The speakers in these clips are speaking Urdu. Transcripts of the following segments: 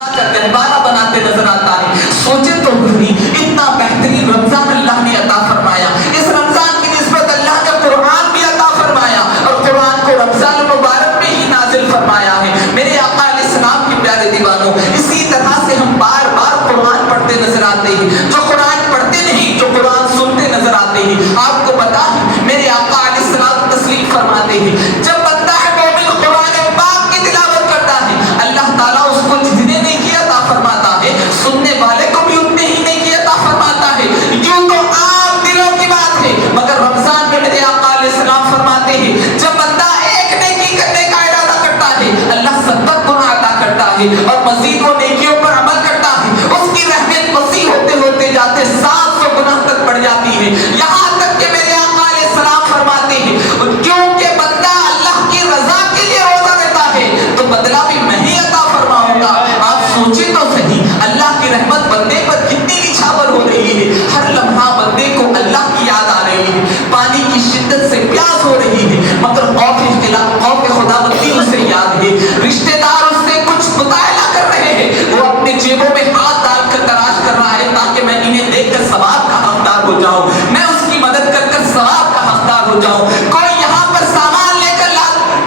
کا گہوارہ بناتے نظر آتا ہے. سوچے تو بھی اتنا بہترین رمضان اللہ نے عطا فرمایا. اس رمضان کی نسبت اللہ نے قرآن بھی عطا فرمایا اور قرآن کو رمضان المبارک میں ہی نازل فرمایا ہے. میرے آقا علیہ السلام کے پیارے دیوانوں، اسی طرح سے ہم بار بار قرآن پڑھتے نظر آتے ہیں. جو قرآن پڑھتے نہیں، جو قرآن سنتے نظر آتے ہیں. آپ کو پتا ہے میرے آقا علیہ السلام تسلیم فرماتے ہیں، جب بندہ ہے مومن قرآن پاک کی تلاوت کرتا ہے، اللہ تعالیٰ اس کو جتنے نیکی عطا فرماتا ہے، سننے والے کو بھی اتنے ہی نیکی عطا فرماتا ہے. یوں تو عام دلوں کی بات ہے، مگر رمضان میں میرے آقا علیہ السلام فرماتے ہیں جب بندہ ایک نیکی کرنے کا ارادہ کرتا ہے، اللہ 70 گناہ عطا کرتا ہے اور مزید وہ نیکیوں پر عمل کرتا ہے. اس کی رحمت وسیع ہوتے ہوتے جاتے 700 گناہ تک بڑھ جاتی ہے. یہاں تک کہ میرے آقا علیہ السلام فرماتے ہیں کیونکہ بندہ اللہ کی رضا کے لیے روزہ رہتا ہے تو بدلہ بھی میں ہی عطا فرماؤں گا. آپ سوچیں تو صحیح اللہ کی رحمت بندے پر کتنی نچھاور ہو رہی ہے. ہر لمحہ بندے کو اللہ کی یاد آ رہی ہے، پانی کی شدت سے پیاس ہو رہی ہے، مگر خوف خدا بندی اسے یاد ہے. رشتہ دار اس سے کچھ مطالعہ کر رہے ہیں، وہ اپنے جیبوں میں ہاتھ ڈال کر تلاش کر رہا ہے تاکہ میں انہیں دیکھ کر ثواب کا حقدار ہو جاؤں، میں اس کی مدد کر کر ثواب کا حقدار ہو جاؤں. کوئی یہاں پر سامان لے کر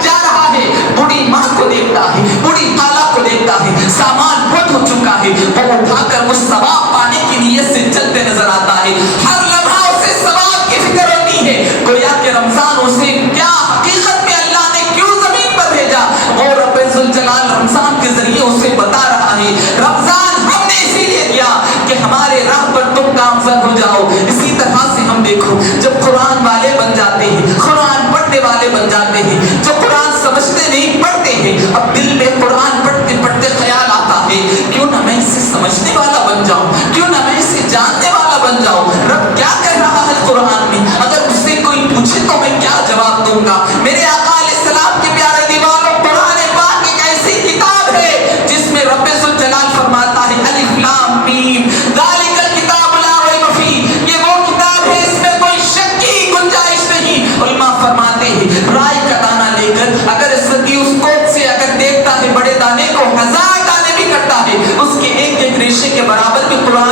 جا رہا ہے، بوڑھی ماں کو دیکھتا ہے، بوڑھی خالہ کو دیکھتا ہے، سامان بہت ہو چکا ہے، وہ اٹھا کر وہ ثواب پانے کی نیت سے چلتے نظر آتا ہے. ہر لمحہ اسے ثواب کی فکر ہوتی ہے، گویا کہ رمضان اسے کیا حقیقت میں اللہ نے کیوں زمین پر بھیجا، وہ رب ذوالجلال رمضان کے ذریعے اسے بتا رہا ہے رمضان ہم نے اسی لیے دیا کہ ہمارے راہ پر تم گامزن ہو جاؤ. اسی طرح سے ہم دیکھو جب قرآن والے بن جاتے ہیں، قرآن پڑھنے والے بن جاتے ہیں، جو قرآن سمجھتے نہیں پڑھتے ہیں، اب دل میں قرآن پڑھتے پڑھتے خیال آتا ہے کیوں نہ میں اسے سمجھنے والا بن جاؤں، کیوں نہ میں اسے جاننے والا بن جاؤں. رب کیا کہہ رہا ہے قرآن میں، اگر مجھ سے کوئی پوچھے تو میں کیا جواب دوں گا. میرے آقا علیہ السلام کے پیارے دیوانوں، قرآن پاک ایک ایسی کتاب ہے جس میں رب ذوالجلال فرماتا ہے الف لام میم ذالک الکتاب لا ریب فیہ، یہ وہ کتاب ہے اس میں کوئی شک کی گنجائش نہیں. علماء فرماتے ہیں رائے کا دانہ لے کر اگر صدی اس کوٹ سے اگر دیکھتا ہے بڑے دانے کو 1000 دانے بھی کرتا ہے، اس کے ایک ایک ریشے کے برابر بھی قرآن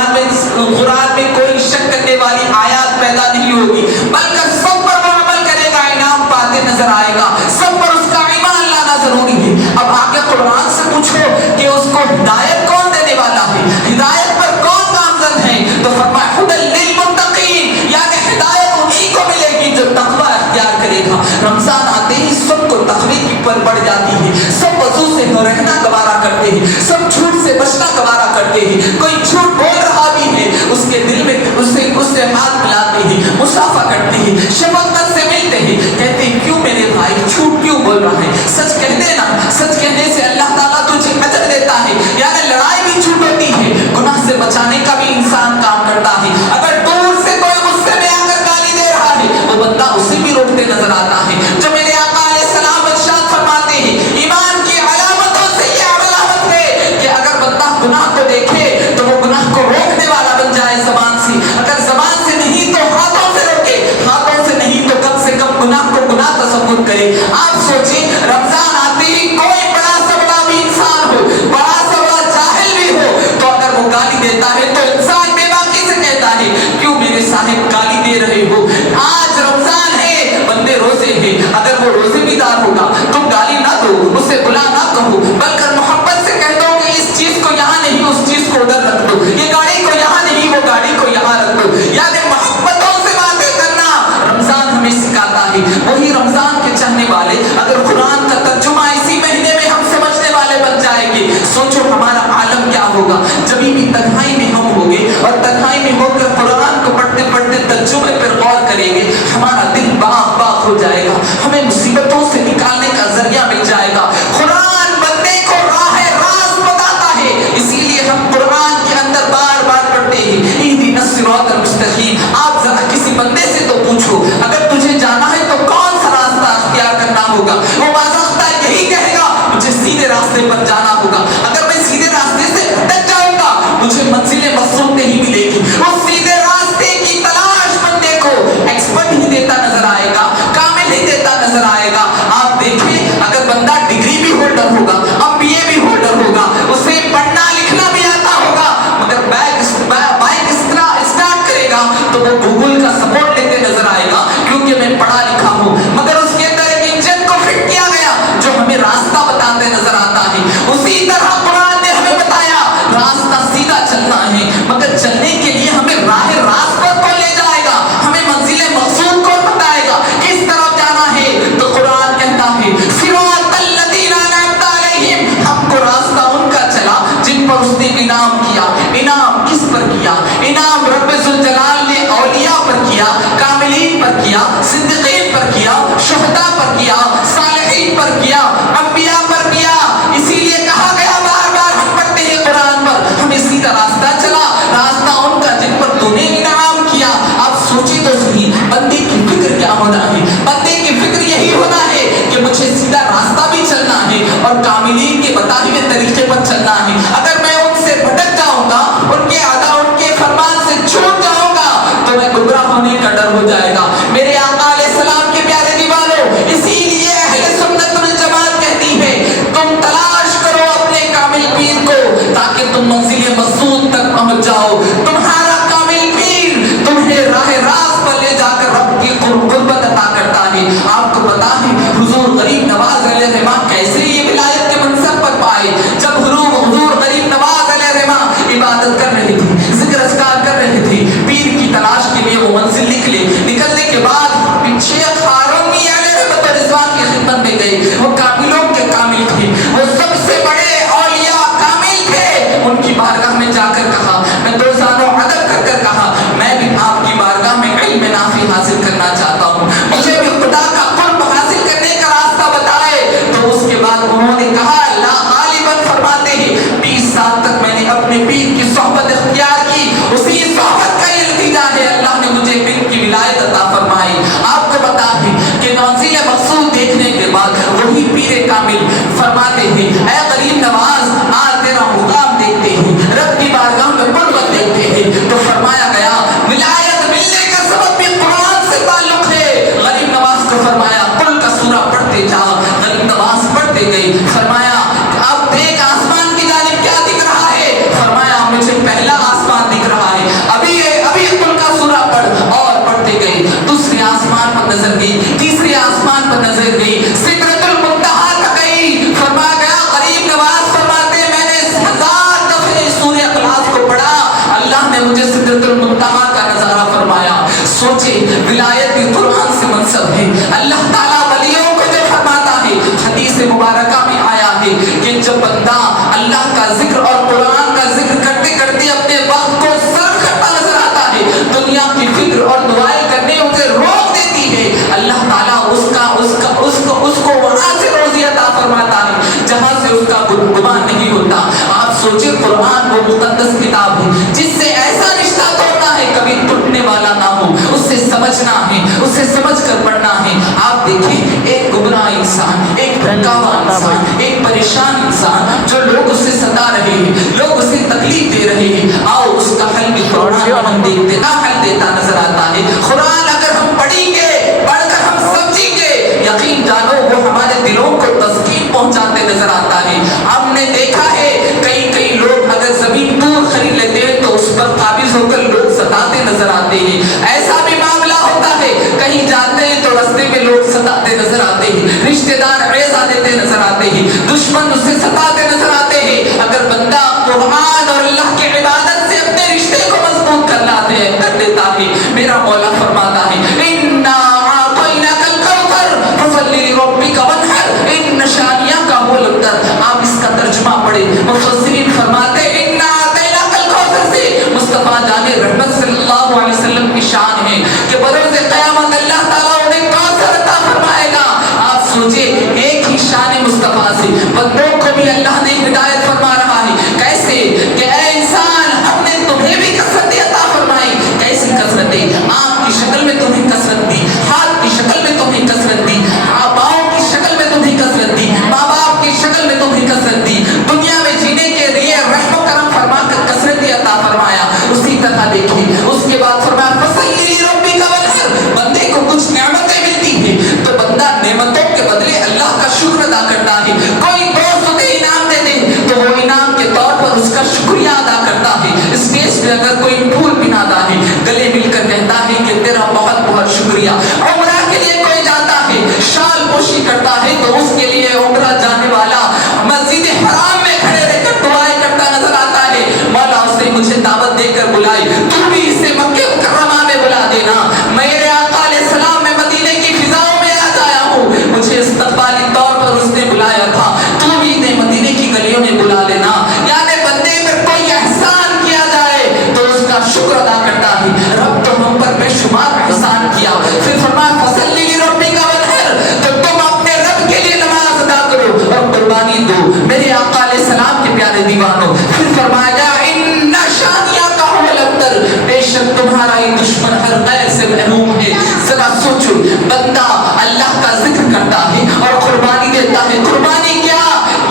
میں کوئی شک کرنے والی آیات پیدا نہیں ہوگی، بلکہ سب پر وہ عمل کرے گا، انعام پاتے نظر آئے گا، سب پر اس کا ایمان لانا ضروری ہے. اب آگے قرآن سے پوچھو کہ اس کو ہدایت کون دینے والا ہے، ہدایت پر کون گامزن ہے، تو فرمایا ھدی للمتقین، یعنی ہدایت انہی کو ملے گی جو تقوی اختیار کرے گا. رمضان آتے ہی سب کو تقوی کی پر بڑھ جاتی ہے، سب وضو سے رہنا گوارا کرتے ہیں، سب جھوٹ سے بچنا گوارا کرتے ہیں. کوئی جھوٹ بول رہا بھی ہے اس کے دل میں اس سے ہاتھ ملاتے ہیں، مصافحہ کرتے ہیں، شفقت سے ملتے ہیں، کہتے ہیں کیوں میرے بھائی جھوٹ کیوں بول رہا ہے، سچ کہہ دینا، سچ کہنے سے اللہ تعالیٰ تجھے اجر دیتا ہے. یعنی لڑائی بھی جھوٹ ہوتی ہے، گناہ سے بچانے کا بھی انسان کام کرتا ہے. اگر دور سے کوئی غصے میں آ کر گالی دے رہا ہے وہ بندہ اسے بھی روکتے نظر آتا ہے. جو میرے آقا علیہ السلام ارشاد فرماتے ہیں ایمان کی علامتوں سے یہ علامت ہے کہ اگر بندہ گناہ کو دیکھے تو وہ گناہ کو روکنے والا بن جائے زبان سے، اگر زبان سے نہیں تو ہاتھوں سے روکے، ہاتھوں سے نہیں تو کم سے کم گناہ کو گناہ تصور کرے. آپ سوچیں رمضان آتے ہی کوئی بڑا سا بڑا بھی انسان ہو، بڑا سا بڑا جاہل بھی ہو، تو اگر وہ گالی دیتا ہے تو انسان بے باکی سے کہتا ہے کیوں میرے صاحب گالی دے رہے ہو، آج رمضان ہے، بندے روزے ہیں، اگر وہ روزے بھی دار ہوگا تم گالی نہ دو، اسے بلا نہ کہو، بلکہ محبت سے کہہ دو کہ اس چیز کو یہاں نہیں اس چیز کو ادھر رکھ دو، یہ گاڑی کو یہاں نہیں وہ گاڑی کو یہاں رکھ دو. یعنی محبتوں سے باتیں کرنا رمضان ہمیں سکھاتا ہے. وہی رمضان کے چاہنے والے اگر قرآن کا ترجمہ اسی مہینے میں ہم سمجھنے والے بن جائیں گے، سوچو ہمارا عالم کیا ہوگا. جبھی بھی تنہائی میں ہم ہوں گے اور تنہائی میں ہو کر قرآن کو پڑھتے پڑھتے ترجمے پر غور کریں گے، ہمارا دل باغ باغ ہو جائے گا، ہمیں مصیبتوں سے نکالنے کا ذریعہ مل جائے گا. قرآن بندے کو راہ راست بتاتا ہے، اسی لیے ہم قرآن کے اندر بار بار پڑھتے ہیں اہدنا الصراط المستقیم. آپ ذرا کسی بندے سے تو پوچھو اگر تجھے جانا ہے تو کون سا راستہ اختیار کرنا ہوگا، وہ باضابطہ یہی کہے گا مجھے سیدھے راستے پر جانا ہوگا. اگر میں سیدھے راستے سے بھٹک جاؤں گا مجھے منزل مقصود نہیں ملے گی. اس سیدھے راستے کی تلاش بندے کو ایکسپرٹ ہی دیتا نظر آئے گا، کامل ہی دیتا نظر آئے گا. آپ دیکھیں اگر بندہ ڈگری بھی ہولڈر ہوگا، اب BA بھی ہولڈر ہوگا، اسے پڑھنا تاکہ تم منزل مقصود تک پہنچ جاؤ. تمہارا کامل پیر تمہیں راہ راست پر لے جا کر رب کی قربت عطا کرتا ہے. آپ کو پتا ہے حضور غریب نواز علیہ الرحمہ کیسے یہ ولایت کے منصب پر پائے؟ جب حضور غریب نواز علیہ الرحمہ عبادت کر رہے تھے, ذکر اذکار کر رہے تھے, پیر کی تلاش کے لیے وہ منزل نکلنے کے بعد شیخ ہارون میاں علیہ رحمت رضوان کی خدمت میں گئے. وہ کاملوں کے کامل تھے, وہ سب سے بڑے اولیاء کامل تھے. ان کی بارگاہ میں جا کر کہا, میں دو سالوں ادب کر کر کہا, میں بھی آپ کی بارگاہ میں علم نافع حاصل کرنا چاہتا ہوں, مجھے بھی خدا کا قرب حاصل کرنے کا راستہ بتائے. تو اس کے بعد انہوں نے کہا, لا غالباً فرماتے ہیں 20 سال تک میں نے اپنے پیر کی صحبت اختیار کی, اسی صحبت کا یہ نتیجہ ہے اللہ نے مجھے پیر کی ولایت عطا فرمائی. آپ کو بتا ہے کہ منزل مقصود دیکھنے کے بعد وہی پیر کامل فرماتے ہیں, اے غریب نواز آج تیرا مقام دیکھتے ہیں, رب کی بارگاہ میں قربت دیکھتے ہیں. تو فرمایا گیا ولایت ملنے کا سبب بھی قرآن سے تعلق ہے. غریب نواز کو فرمایا قل کا سورہ پڑھتے جا. غریب نواز پڑھتے گئے. فرمایا اب دیکھ آسمان کی جانب کیا دکھ رہا ہے؟ فرمایا مجھے پہلا آسمان دکھ رہا ہے. ابھی قل کا سورہ پڑھ. اور پڑھتے گئے. دوسرے آسمان پر نظر گئی, تیسرے آسمان پر نظر گئی, سدرۃ المنتہا تک گئی. فرمایا گیا غریب نواز فرماتے میں نے 1000 دفعہ سورہ اخلاص کو پڑھا, اللہ نے مجھے سدرۃ المنتہا کا نظارہ فرمایا. سوچے ولایت بھی قرآن سے منسب ہے. اللہ تعالیٰ ولیوں کو جو فرماتا ہے, حدیث مبارکہ میں آیا ہے کہ جب بندہ اللہ کا ذکر اور قرآن کا ذکر کرتے کرتے اپنے وقت کو صرف کرتا نظر آتا ہے, دنیا کی فکر اور دعائیں کرنے اسے روک دیتی ہے, اللہ تعالیٰ اس کو وہاں سے روزی عطا فرماتا ہے جہاں سے اس کا گمان نہیں ہوتا. آپ سوچیں قرآن وہ مقدس کتاب ہے جس سے ایسا رشتہ توڑنا ہے کبھی ٹوٹنے والا نہ ہو, اس سے سمجھنا ہے, اس سے سمجھ کر پڑھنا ہے. آپ دیکھیں ایک گمراہ انسان, ایک بھٹکا ہوا انسان, ایک پریشان انسان جو لوگ اسے ستا رہے ہیں, لوگ اسے تکلیف دے رہے ہیں, آؤ اس کا حل بھی قرآن ہم دیکھتے نہ حل دیتا نظر آتا ہے. قرآن اگر ہم پڑھیں گے, پڑھ کر ہم سمجھیں گے, یقین جانو وہ ہمارے دلوں کو تسکین پہنچاتے نظر آتا ہے. ہم نے دیکھا ہے کئی لوگ اگر زمین دور خرید لیتے ہیں تو اس پر قابض ہو کر لوگ ستاتے نظر آتے ہیں. ایسا بھی معاملہ ہوتا ہے کہیں جاتے ہیں تو رستے میں لوگ ستاتے نظر آتے ہیں, رشتہ دار ایسا دیتے نظر آتے ہیں, دشمن اسے ستاتے نظر آتے ہیں. اگر بندہ قرآن اور اللہ کی عبادت سے اپنے رشتے کو مضبوط کر دیتا ہے, میرا مولا فرماتا ہے اِنَّا أَعْطَيْنَاكَ الْكَوْثَرَ فَصَلِّ لِرَبِّكَ وَانْحَرْ إِنَّ شَانِئَكَ هُوَ الْأَبْتَرُ. آپ اس کا ترجمہ پڑھیں, مفسرین فرماتے ہیں اِنَّا أَعْطَيْنَاكَ الْكَوْثَرَ سے مصطفیٰ جان رحمت صلی اللہ علیہ وسلم کی شان ہے کہ بروز قیامت اللہ تعالیٰ انہیں کوثر عطا فرمائے گا. آپ سوچیں ایک ہی شان مصطفیٰ سے بندوں کو بھی اللہ نے ہدایت فرما رہا ہے. کیسے کہ اے انسان ہم نے تمہیں بھی کثرت عطا فرمائی. کیسی کثرتیں؟ آنکھ کی شکل میں تمہیں کثرت دی, ہاتھ کی شکل میں تمہیں کثرت دی, پاؤں کی شکل میں تمہیں کثرت دی, ماں باپ کی شکل میں تمہیں کثرت دی, دنیا میں جینے کے لیے رحم و کرم فرما کر کثرت عطا فرمایا. اسی طرح دیکھیں اس کے بعد فرمایا فَصَلِّ لِرَبِّكَ وَانْحَرْ. بندے کو کچھ نعمتیں ملتی ہیں تو بندہ نعمتوں کے بدلے اللہ کا شکر ادا کرتا ہے. کوئی دوست اسے انعام دے دے تو وہ انعام کے طور پر اس کا شکریہ ادا کرتا ہے. اسٹیج پہ اگر کوئی پھول بناتا ہے, گلے مل کر کہتا ہے کہ تیرا بہت بہت شکریہ. عمرہ کے لیے کوئی جاتا ہے, شال پوشی کرتا ہے تو اس کے لیے عمرہ جانے والا مسجد حرام میں کھڑے رہ کر دعائیں کرتا نظر آتا ہے, مولا اسے مجھے دعوت دے کر بلائے, تو بھی اسے مکہ مکرمہ میں بلا دینا. میرے آقا علیہ السلام میں مدینے کی فضاؤں میں آ جایا ہوں, مجھے استقبالی طور پر اس نے بلایا تھا, تو بھی انہیں مدینے کی گلیوں میں بلا لینا. یعنی بندے پر کوئی احسان کیا جائے تو اس کا شکر ادا کرتا ہے. رب تو ہم پر بے شمار احسان کیا. پھر فرمایا فَصَلِّ لِرَبِّكَ وَانْحَرْ, تو تم اپنے رب کے لیے نماز ادا کرو اور قربانی دو میرے آقا علیہ السلام کے پیارے دیوانوں. پھر فرمایا گیا إِنَّ شَانِئَكَ هُوَ الْأَبْتَرُ, بے شک تمہارا ہی دشمن ہر غیر سے محروم ہے. ذرا سوچو, بندہ اللہ کا ذکر کرتا ہے اور قربانی دیتا ہے. قربانی کیا؟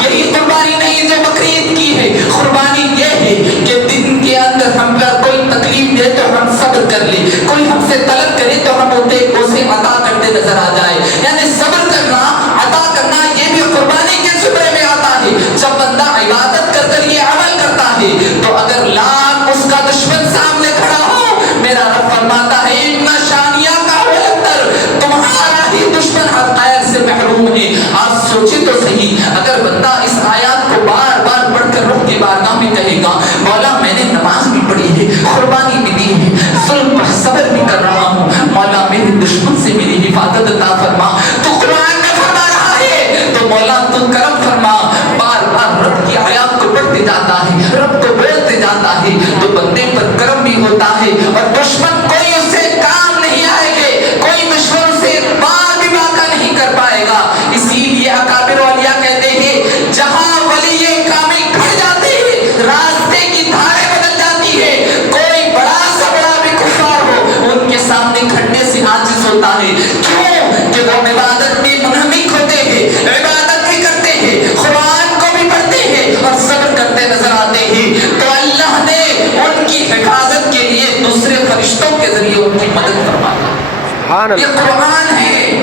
یہی قربانی نہیں جو بقر عید کی ہے. قربانی یہ ہے کہ دن کے اندر ہم پر کوئی تکلیف دے تو ہم صبر کر لیں, کوئی ہم سے طلب کرے تو ہم اسے عطا کرتے نظر آ جائے. یعنی صبر کرنا, عطا کرنا, یہ بھی قربانی کے زمرے میں آتا ہے. جب بندہ عبادت کر کر یہ عمل کرتا ہے تو اگر لاکھ اس کا دشمن سامنے کھڑا ہو، میرا رب فرماتا ہے اتنا شانیہ کا بہتر تمہارا ہی دشمن حقائق سے محروم ہے۔ آپ سوچیں تو صحیح، اگر بندہ اس آیات کو بار بار پڑھ کر رب کی بارگاہ میں کہے گا مولا میں نے نماز بھی پڑھی ہے، قربانی بھی دی ہے، ظلم پر صبر بھی کر رہا ہوں، مولا میرے دشمن سے میری حفاظت عطا فرما، تو قرآن میں فرما رہا ہے تو مولا تو کرم فرما، بار بار رب کی آیات کو پڑھتے جاتا ہے، رب کو بولتے جاتا ہے تو بندے پر کرم بھی ہوتا ہے، اور دشمن کوئی اس سے کام نہیں آئے گے، کوئی دشمن سے بات بھی واقع نہیں کر پائے گا۔ اسی لیے اکابر اولیاء کہتے ہیں جہاں ولی کامل کھڑ جاتے ہیں راستے کی دھاریں بدل جاتی ہے، کوئی بڑا سا بڑا بھی کفار ہو ان کے سامنے کھڑنے سے عاجز ہوتا ہے، کیوں کہ وہ عبادت میں منہمک ہوتے ہیں، عبادت بھی کرتے ہیں، قرآن کو بھی پڑھتے ہیں اور صبر کرتے نظر آتے ہیں، تو اللہ نے ان کی حفاظت کے لیے دوسرے فرشتوں کے ذریعے ان کی مدد فرمایا۔ یہ قرآن ہے،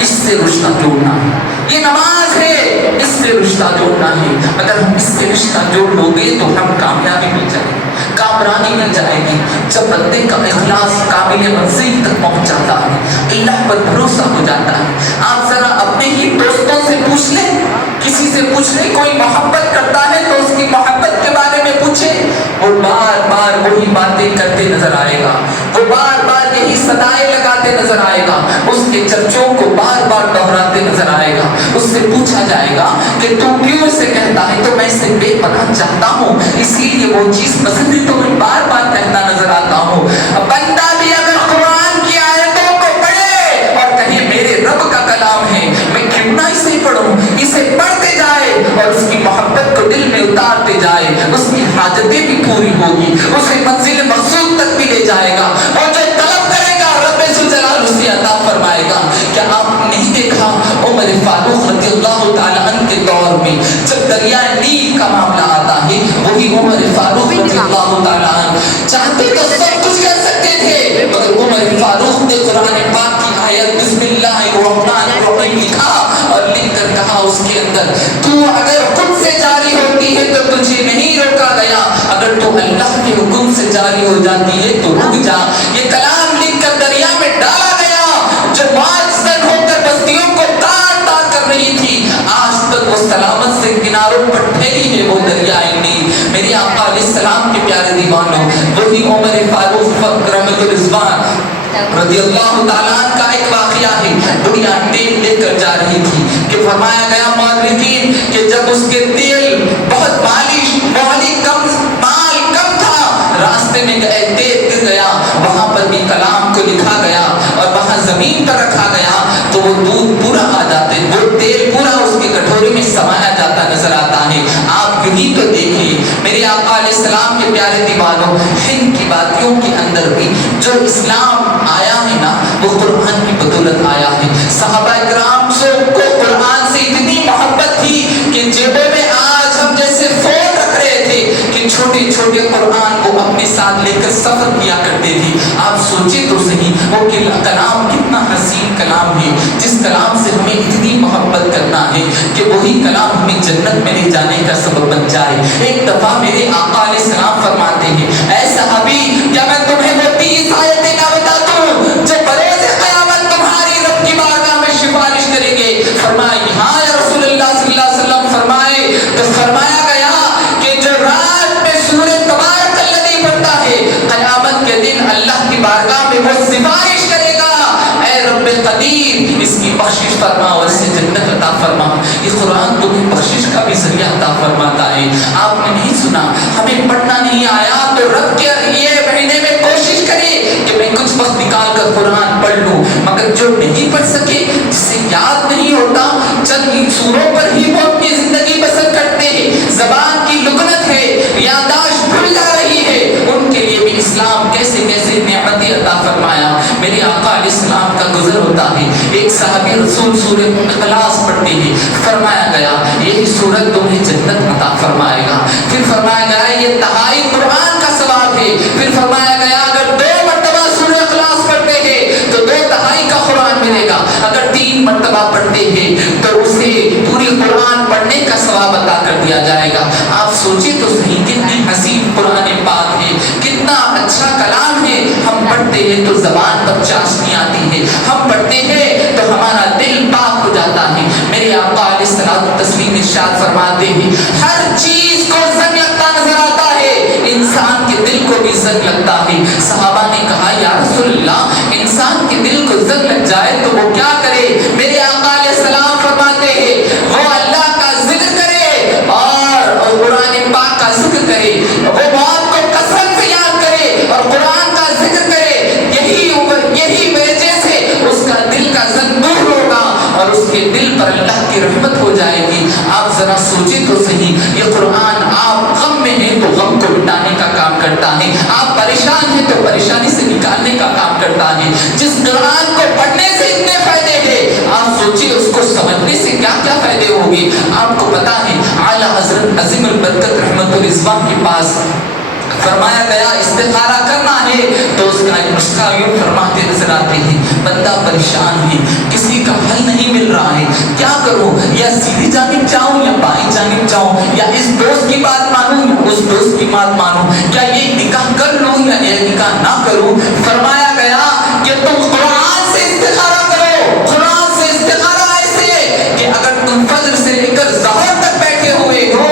اس سے رشتہ جوڑنا ہے، یہ نماز ہے، اس سے رشتہ جوڑنا ہے، اگر ہم اس سے رشتہ جوڑ لو گے تو ہم کامیابی مل جائے گی، کامرانی مل جائے گی۔ جب بندے کا اخلاص قابل منزل تک پہنچ جاتا ہے، اللہ پر بھروسہ ہو جاتا ہے، آپ ذرا اپنے ہی دوستوں سے پوچھ لیں، کسی سے پوچھ لیں کوئی محبت کرتا ہے تو اس کی محبت کے بارے میں پوچھے، وہ بار بار وہی باتیں کرتے نظر آئے گا، وہ بار بار یہی صدائیں لگاتے نظر آئے گا، اس کے چرچوں کو بار بار دہراتے نظر آئے گا، اس سے پوچھا جائے گا کہ تو کیوں اسے کہتا ہے، تو میں اسے بے پناہ چاہتا ہوں، اسی لیے وہ چیز پسند ہے تو میں بار بار کہتا نظر آتا ہوں۔ بندہ بھی اگر قرآن کی آیتوں کو پڑھے اور کہے میرے رب کا کلام ہے میں کیوں نہ اسے پڑھوں، اسے پڑھتے جائے اور اس کی محبت کو دل میں اتارتے جائے، اس کی حاجتیں بھی پوری ہوگی، اسے منزل مقصود تک بھی لے جائے گا، اور جو طلب کرے گا رب ذوالجلال اسے عطا فرمائے گا۔ کیا آپ نہیں دیکھا عمر فاروق رضی اللہ تعالیٰ عنہ کے دور میں جب دریائے نیل کا معاملہ آتا ہے، وہی عمر فاروق رضی اللہ تعالیٰ عنہ چاہتے تو سب کچھ کر سکتے تھے، مگر عمر فاروق نے قرآن پاک کی آیت بسم اللہ الرحمن الرحیم لکھا اور لکھ کر کہا اس کے اندر تو اگر خود سے جاری ہوتی ہے تو تجھے نہیں روکا گیا، اگر تو اللہ کے حکم سے جاری ہو جاتی ہے تو رک جا۔ یہ کلام لکھ کر دریا میں ڈالا گیا، جو معجزن ہو کر بستیوں کو تار تار کر رہی تھی، آج تک وہ سلامت سے کناروں پر ٹھہری ہے وہ دریائے نیل۔ میرے آقا علیہ السلام کے پیارے دیوانوں، وہی عمر فاروق رحمۃ الرضوان رضی اللہ تعالیٰ عنہ کا ایک واقعہ ہے، بڑھیا تیل لے کر جا رہی تھی کہ فرمایا گیا مورخین کہ جب اس کے تیل بہت مال کم تھا، راستے میں گئے تیل گر گیا، وہاں پر بھی کلام کو لکھا گیا اور وہاں زمین پر رکھا گیا تو وہ دودھ پورا آ جاتے، وہ تیل پورا اس کے کٹورے میں سمایا جاتا نظر آتا ہے۔ آپ یہی تو دیکھیے میرے آقا علیہ السلام کے پیارے دیوانوں، ہند کی وادیوں کے اندر بھی جو اسلام آیا ہے نا وہ قرآن کی بدولت آیا ہے۔ صحابہ کرام کو قرآن سے اتنی محبت تھی کہ جیبوں میں آج ہم جیسے فون رکھ رہے تھے کہ چھوٹے چھوٹے قرآن کو اپنے ساتھ لے کر سفر کیا کرتے تھے۔ آپ سوچیں تو صحیح وہ کلام کتنا حسین کلام ہے، جس کلام سے ہمیں اتنی محبت کرنا ہے کہ وہی کلام ہمیں جنت میں لے جانے کا سبب بن جائے۔ ایک دفعہ میرے آقا علیہ السلام فرماتے ہیں اے صحابی کیا میں تمہیں وہ 30 آیتیں نہ بتا دوں جو بروز قیامت تمہاری رب کی بارگاہ میں سفارش کریں گے؟ فرمایا ہاں یا رسول اللہ صلی اللہ علیہ وسلم، فرمائے تو فرمایا گیا کہ جو رات میں سورہ تبارک الذی پڑھتا ہے قیامت کے دن اللہ کی بارگاہ میں وہ سفارش کرے گا اے رب قدیر اس کی بخشش فرما اور اسے جنت عطا فرما۔ یہ قرآن تمہیں بخشش کا بھی ذریعہ عطا فرماتا ہے۔ آپ نے نہیں سنا ہمیں پڑھنا نہیں آیا تو رب کے یہ مہینے میں کوشش کرے کہ میں کچھ وقت نکال کر قرآن پڑھ لوں، مگر جو نہیں پڑھ سکے جسے یاد نہیں ہوتا چند سوروں پر ہی وہ اپنی زندگی بسر کرتے ہیں، زبان کی لکنت ہے، یادداشت بھول جا رہی ہے، ان کے لیے بھی اسلام کیسے کیسے نعمتیں عطا فرمایا۔ میرے آقا علیہ السلام کا گزر ہوتا ہے، ایک صحابی رسول سورہ اخلاص پڑھتے ہیں، فرمایا گیا یہی سورت تمہیں جنت عطا فرمائے گا۔ پھر فرمایا گیا یہ تہائی قرآن کا ثواب ہے۔ پھر فرمایا گیا اگر 2 مرتبہ سورہ اخلاص پڑھتے ہیں تو 2 تہائی کا قرآن ملے گا، اگر 3 مرتبہ پڑھتے ہیں تو اسے پوری قرآن پڑھنے کا ثواب عطا کر دیا جائے گا۔ آپ سوچیں تو صحیح کتنی زنگ لگتا ہے. صحابہ نے کہا یا رسول اللہ انسان کے دل کو زنگ لگ جائے تو وہ کیا کرے؟ میرے آقا علیہ السلام فرماتے ہیں وہ اللہ کا ذکر کرے اور قرآن پاک کا ذکر کرے, وہ موت کو کثرت سے یاد کرے اور قرآن کا ذکر کرے. یہی وجہ سے اس کا دل کا زنگ دور ہوگا اور اس کے دل پر اللہ کی رحمت ہو جائے گی. آپ ذرا سوچیں تو صحیح, یہ قرآن آپ غم میں ہیں تو غم کو مٹانے کا کام کرتا ہے, آپ پریشان ہیں تو پریشانی سے نکالنے کا کام کرتا ہے. جس قرآن کو پڑھنے سے اتنے فائدے ہیں, آپ سوچیں اس کو سمجھنے سے کیا کیا فائدے ہوں گے. آپ کو پتا ہے اعلیٰ حضرت عظیم البرکت رحمت الرضوان کے پاس فرمایا گیا استخارہ کرنا ہے تو اس کا ایک نسخہ یوں فرماتے نظر آتے ہیں, بندہ پریشان ہے, کسی کا حل نہیں مل رہا ہے, کیا کروں, یا سیدھی جانب جاؤں یا بائیں جانب جاؤں, یا اس دوست کی بات مانوں یا اس دوست کی بات مانوں, کیا یہ نکاح کر لوں یا یہ نکاح نہ کروں. فرمایا گیا کہ تم قرآن سے استخارہ کرو. قرآن سے استخارہ ایسے کہ اگر تم فجر سے لے کر ظہر تک بیٹھے ہوئے ہو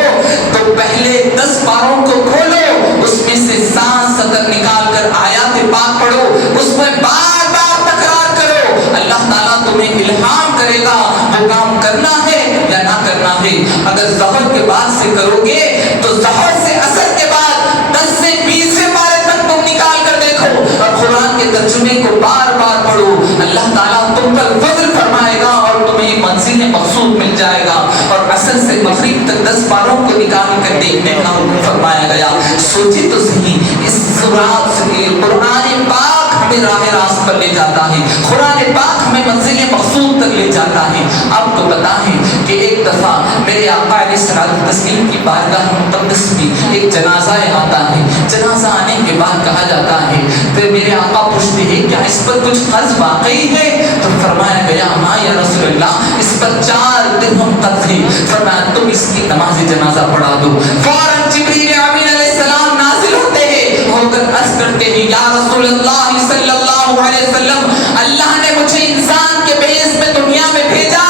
تو پہلے 10 پاروں کو کھولو, اس میں سے 7 سطر نکال کر آیات پاک پڑھو, اس میں بار بار تکرار کرو. اللہ تعالیٰ تمہیں الہام کرے گا وہ کام کرنا ہے یا نہ کرنا ہے. اگر ظہر کے بعد سے کرو گے تو ظہر سے عصر کے بعد 10 سے 20 پارے تک تم نکال کر دیکھو اور قرآن کے ترجمے کو بار بار پڑھو. اللہ تعالیٰ تم پر فضل فرمائے گا اور تمہیں منزل مقصود مل جائے گا. اور عصر سے مغرب تک 10 پاروں کو نکال کر دیکھنے کا حکم فرمایا گیا. سوچے تو صحیح, اس قرآن پاک ہمیں راہ راست پر لے جاتا ہے, قرآن پاک ہمیں منزل مقصود تک لے جاتا ہے. آپ کو پتا ہے کہ ایک دفعہ میرے آقا علیہ الصلوۃ والتسلیم کی بارگاہ مقدس میں ایک جنازہ آتا ہے. جنازہ آنے کے بعد کہا جاتا ہے تو میرے آقا پوچھتے ہیں کیا اس پر کچھ قرض واقعی ہے؟ تو فرمایا گیا ہاں یا رسول اللہ اس پر 4 درہم قرض ہے. فرمایا تم اس کی نماز جنازہ پڑھا دو. فوراً جبریل امین علیہ السلام نازل ہوتے ہیں, ہو کر عرض کرتے ہیں یا رسول اللہ صلی اللہ علیہ وسلم اللہ نے مجھے انسان کے بیس میں دنیا میں بھیجا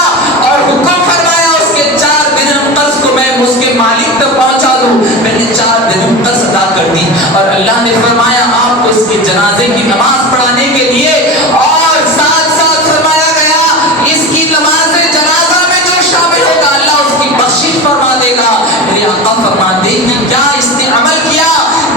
اور حکم فرمایا اس کے 4 درہم قرض کو میں اس کے مالک تک پہنچا دوں. میں نے 4 درہم قرض ادا کر دی اور اللہ نے فرمایا آپ کو اس کے جنازے کی نماز پڑھانے کے لیے اور ساتھ ساتھ فرمایا گیا اس کی نماز جنازہ میں جو شامل ہوگا اللہ اس کی بخشش فرما دے گا. میرے آقا فرماتے ہیں کیا اس نے عمل کیا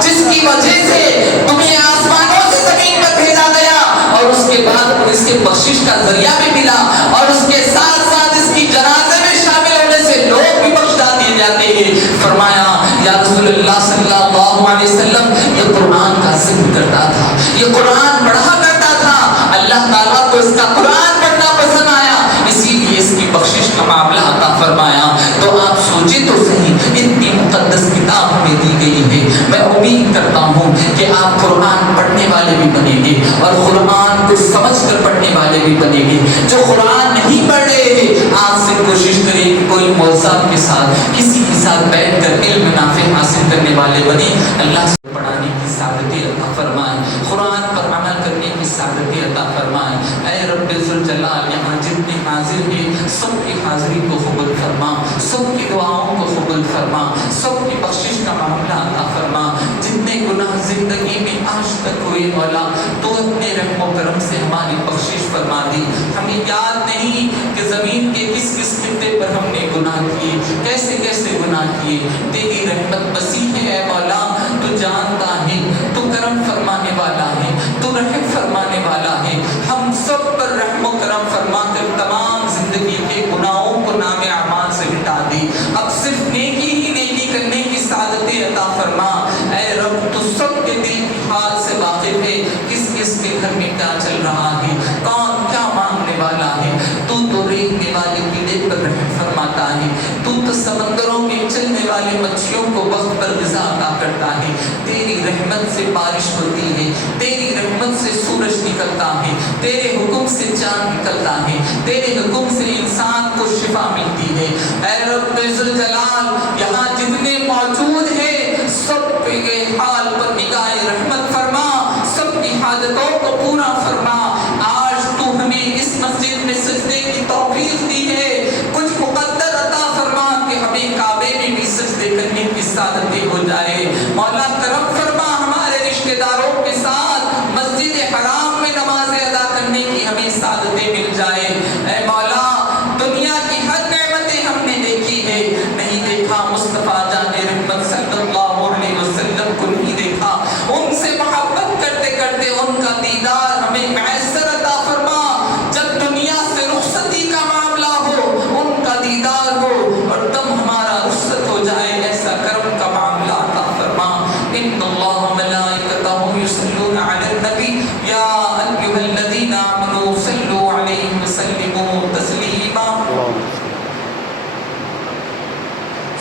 جس کی وجہ سے تمہیں آسمانوں سے زمین پر بھیجا گیا اور اس کے بعد اس کے بخشش کا ذریعہ بھی ملا اور اس کے ساتھ ساتھ اس کی جنازے میں شامل ہونے سے لوگ بھی بخشا دیے جاتے ہیں. فرمایا یا رسول اللہ صلی اللہ علیہ وسلم یہ قرآن کا ذکر کرتا تھا, یہ قرآن پڑھا کرتا تھا, اللہ تعالیٰ کو اس کا قرآن پڑھنا پسند آیا اسی لیے اس کی بخشش کا معاملہ عطا فرمایا. تو آپ سوچیں تو صحیح اتنی مقدس کتاب ہمیں دی گئی ہے. میں امید کرتا ہوں کہ آپ قرآن پڑھنے والے بھی بنیں گے اور قرآن کو سمجھ کر پڑھنے والے بھی بنیں گے. جو قرآن نہیں پڑھ رہے ہیں آپ سے کوشش کریں کہ کوئی موضوع کے ساتھ کسی کے ساتھ بیٹھ کر علم نافع حاصل کرنے والے بنیں. اللہ سے پڑھانے کی سعادت عطا فرمائے, قرآن پر عمل کرنے کی سعادت عطا فرمائے. اے رب ذوالجلال یہاں جتنے حاضر ہیں سب کی حاضری کو قبول فرما, سب کی دعاؤں کو قبول فرما, سب کی بخشش کا معاملہ عطا فرما. جتنے گناہ زندگی میں آج تک ہوئے مولا تو اپنے رحم و کرم سے ہماری بخشش فرما دی. ہمیں یاد نہیں کہ زمین کے کس کس خطے پر ہم نے گناہ کیے, کیسے کیسے گناہ کیے. تیری رحمت وسیع ہے اے مولا, تو جانتا ہے, تو کرم فرمانے والا ہے, تو رحم فرمانے والا ہے. ہم سب پر رحم و کرم فرما کر تمام زندگی کے گناہوں کو نام اعمال سے مٹا دی. اب صرف نیکی ہی نیکی کرنے کی سعادت عطا فرما. اے رب تو سب کے دل کی حال سے واقف ہے, کس کس کے گھر میں کیا چل رہا ہے, کون کیا مانگنے والا ہے. تو ریگنے والے کیڑے پر رحم فرماتا ہے, تو سمندروں میں چلنے والے مچھلیوں کو وقت پر غذا عطا کرتا ہے. تیری رحمت سے بارش ہوتی ہے, تیری رحمت سے سورج نکلتا ہے, تیرے حکم سے چاند نکلتا ہے, تیرے حکم سے انسان کو شفا ملتی ہے. اے رب ذوالجلال یہاں جتنے موجود ہیں سب کے حال پر نگاہ رحمت فرما, سب کی حاجتوں کو پورا فرما. آج تو ہمیں اس مسجد میں سجدے کی توفیق دی ہے, کچھ مقدر عطا فرما کہ ہمیں کعبے میں بھی سجدے کرنے کی سعادت ہو جائے. مولا کرم فرما, ہمارے رشتے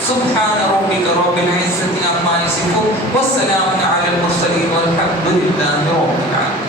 سبحان ربك رب العزة عما يصفون والسلام على المرسلين والحمد لله رب العالمين.